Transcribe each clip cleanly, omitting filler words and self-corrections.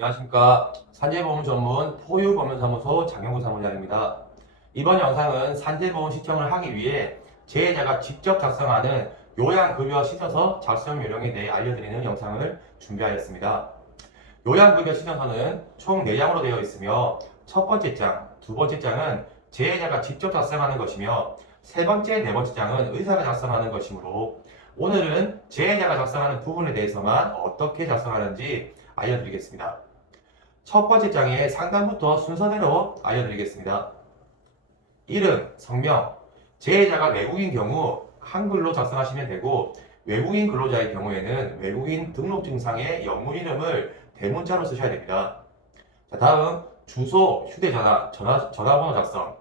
안녕하십니까. 산재보험 전문 포유보험사무소 장영구 사무장입니다. 이번 영상은 산재보험 신청을 하기 위해 재해자가 직접 작성하는 요양급여 신청서 작성 요령에 대해 알려드리는 영상을 준비하였습니다. 요양급여 신청서는 총 4장으로 되어 있으며 첫 번째 장, 두 번째 장은 재해자가 직접 작성하는 것이며 세 번째, 네 번째 장은 의사가 작성하는 것이므로 오늘은 재해자가 작성하는 부분에 대해서만 어떻게 작성하는지 알려드리겠습니다. 첫 번째 장의 상단부터 순서대로 알려드리겠습니다. 이름, 성명, 재해자가 외국인 경우 한글로 작성하시면 되고 외국인 근로자의 경우에는 외국인 등록증상의 영문 이름을 대문자로 쓰셔야 됩니다. 자, 다음 주소, 휴대전화, 전화번호 작성.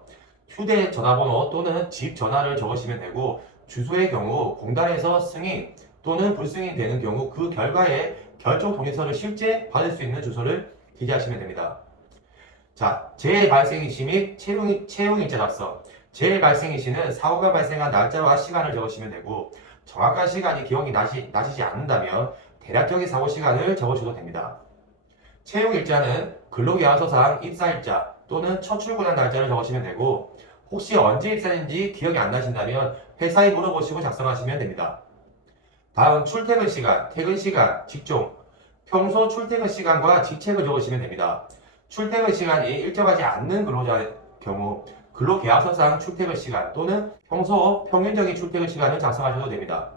휴대전화번호 또는 집 전화를 적으시면 되고 주소의 경우 공단에서 승인 또는 불승인 되는 경우 그 결과에 결정 동의서를 실제 받을 수 있는 주소를 기재하시면 됩니다. 자, 재해 발생 시 및 채용일자 작성. 재해 발생 시는 사고가 발생한 날짜와 시간을 적으시면 되고 정확한 시간이 기억이 나시지 않는다면 대략적인 사고 시간을 적으셔도 됩니다. 채용일자는 근로계약서상 입사일자 또는 첫 출근한 날짜를 적으시면 되고 혹시 언제 입사했는지 기억이 안 나신다면 회사에 물어보시고 작성하시면 됩니다. 다음 출퇴근 시간, 퇴근 시간, 직종. 평소 출퇴근 시간과 직책을 적으시면 됩니다. 출퇴근 시간이 일정하지 않는 근로자의 경우 근로계약서상 출퇴근 시간 또는 평소 평균적인 출퇴근 시간을 작성하셔도 됩니다.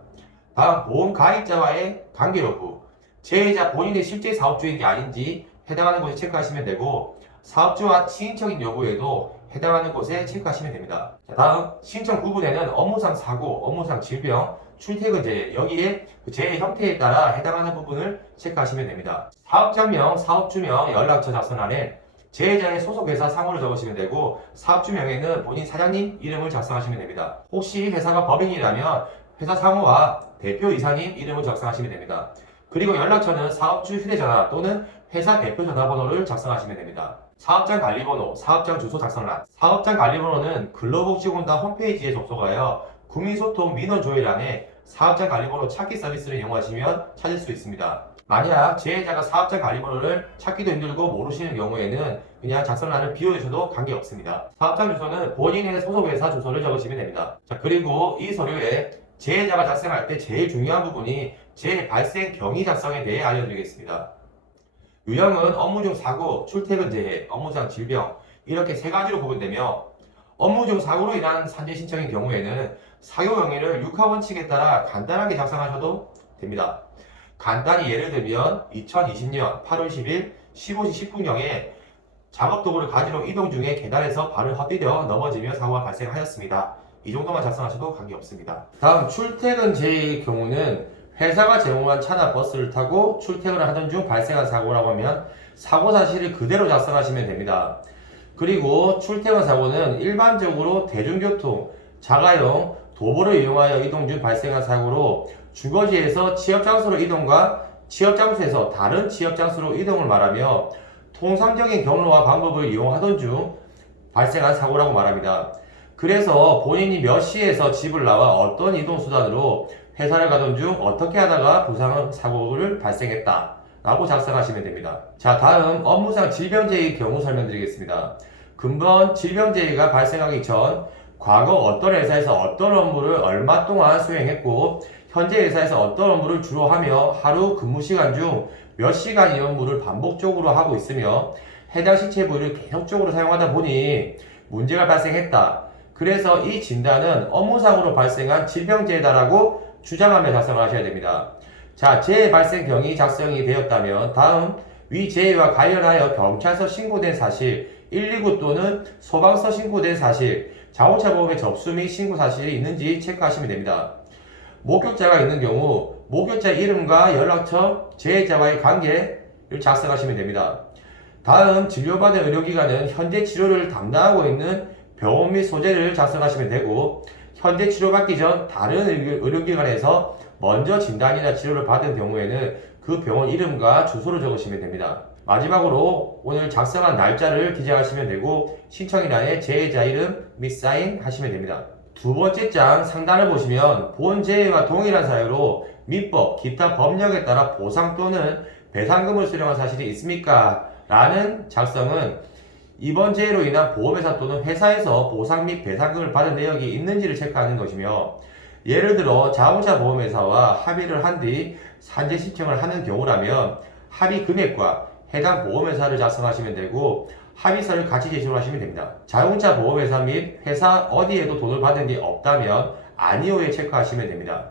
다음 보험 가입자와의 관계 여부. 재해자 본인의 실제 사업주인지 아닌지 해당하는 곳에 체크하시면 되고 사업주와 친인척인 여부에도 해당하는 곳에 체크하시면 됩니다. 자, 다음 신청 부분에는 업무상 사고, 업무상 질병, 출퇴근 재해 여기에 그 재해 형태에 따라 해당하는 부분을 체크하시면 됩니다. 사업장명, 사업주명, 연락처 작성란에 재해자의 소속회사 상호를 적으시면 되고 사업주명에는 본인 사장님 이름을 작성하시면 됩니다. 혹시 회사가 법인이라면 회사 상호와 대표 이사님 이름을 작성하시면 됩니다. 그리고 연락처는 사업주 휴대전화 또는 회사 대표 전화번호를 작성하시면 됩니다. 사업장 관리번호, 사업장 주소 작성란. 사업장 관리번호는 근로복지공단 홈페이지에 접속하여 국민소통 민원조회란에 사업장 관리번호 찾기 서비스를 이용하시면 찾을 수 있습니다. 만약 재해자가 사업장 관리번호를 찾기도 힘들고 모르시는 경우에는 그냥 작성란을 비워주셔도 관계없습니다. 사업장 주소는 본인의 소속회사 주소를 적으시면 됩니다. 자, 그리고 이 서류에 재해자가 작성할 때 제일 중요한 부분이 재해 발생 경위 작성에 대해 알려드리겠습니다. 유형은 업무 중 사고, 출퇴근 재해, 업무상 질병 이렇게 세 가지로 구분되며 업무 중 사고로 인한 산재 신청인 경우에는 사고 경위를 육하 원칙에 따라 간단하게 작성하셔도 됩니다. 간단히 예를 들면 2020년 8월 10일 15시 10분경에 작업도구를 가지러 이동 중에 계단에서 발을 헛디뎌 넘어지며 사고가 발생하였습니다. 이 정도만 작성하셔도 관계없습니다. 다음 출퇴근 재해의 경우는 회사가 제공한 차나 버스를 타고 출퇴근을 하던 중 발생한 사고라고 하면 사고 사실을 그대로 작성하시면 됩니다. 그리고 출퇴근 사고는 일반적으로 대중교통, 자가용, 도보를 이용하여 이동 중 발생한 사고로 주거지에서 취업장소로 이동과 취업장소에서 다른 취업장소로 이동을 말하며 통상적인 경로와 방법을 이용하던 중 발생한 사고라고 말합니다. 그래서 본인이 몇 시에서 집을 나와 어떤 이동수단으로 회사를 가던 중 어떻게 하다가 부상 사고를 발생했다 라고 작성하시면 됩니다. 자, 다음 업무상 질병재해의 경우 설명드리겠습니다. 근본 질병재해가 발생하기 전 과거 어떤 회사에서 어떤 업무를 얼마 동안 수행했고 현재 회사에서 어떤 업무를 주로 하며 하루 근무시간 중 몇 시간 이 업무를 반복적으로 하고 있으며 해당 시체 부위를 계속적으로 사용하다 보니 문제가 발생했다. 그래서 이 진단은 업무상으로 발생한 질병재해다라고 주장하며 작성을 하셔야 됩니다. 자, 재해 발생 경위 작성이 되었다면 다음 위 재해와 관련하여 경찰서 신고된 사실, 119 또는 소방서 신고된 사실, 자동차 보험의 접수 및 신고 사실이 있는지 체크하시면 됩니다. 목격자가 있는 경우 목격자 이름과 연락처, 재해자와의 관계를 작성하시면 됩니다. 다음 진료받은 의료기관은 현재 치료를 담당하고 있는 병원 및 소재를 작성하시면 되고 현재 치료받기 전 다른 의료기관에서 먼저 진단이나 치료를 받은 경우에는 그 병원 이름과 주소를 적으시면 됩니다. 마지막으로 오늘 작성한 날짜를 기재하시면 되고 신청인란에 재해자 이름 및 사인 하시면 됩니다. 두 번째 장 상단을 보시면 본 재해와 동일한 사유로 민법, 기타 법령에 따라 보상 또는 배상금을 수령한 사실이 있습니까? 라는 작성은 이번 재해로 인한 보험회사 또는 회사에서 보상 및 배상금을 받은 내역이 있는지를 체크하는 것이며, 예를 들어 자동차 보험회사와 합의를 한 뒤 산재 신청을 하는 경우라면 합의 금액과 해당 보험회사를 작성하시면 되고, 합의서를 같이 제출을 하시면 됩니다. 자동차 보험회사 및 회사 어디에도 돈을 받은 게 없다면 아니오에 체크하시면 됩니다.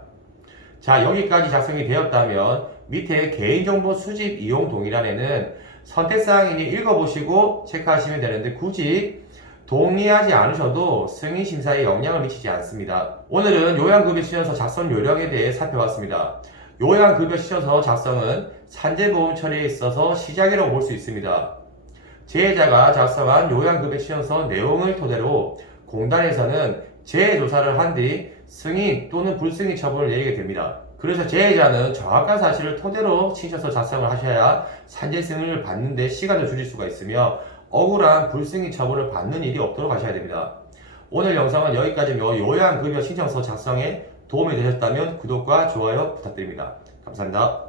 자, 여기까지 작성이 되었다면 밑에 개인정보 수집 이용 동의란에는 선택사항이니 읽어보시고 체크하시면 되는데, 굳이 동의하지 않으셔도 승인심사에 영향을 미치지 않습니다. 오늘은 요양급여시청서 작성 요령에 대해 살펴봤습니다. 요양급여시청서 작성은 산재보험 처리에 있어서 시작이라고 볼 수 있습니다. 재해자가 작성한 요양급여시청서 내용을 토대로 공단에서는 재해조사를 한 뒤 승인 또는 불승인 처분을 내리게 됩니다. 그래서 재해자는 정확한 사실을 토대로 신청서 작성을 하셔야 산재 승인을 받는 데 시간을 줄일 수가 있으며 억울한 불승인 처분을 받는 일이 없도록 하셔야 됩니다. 오늘 영상은 여기까지며, 요양급여 신청서 작성에 도움이 되셨다면 구독과 좋아요 부탁드립니다. 감사합니다.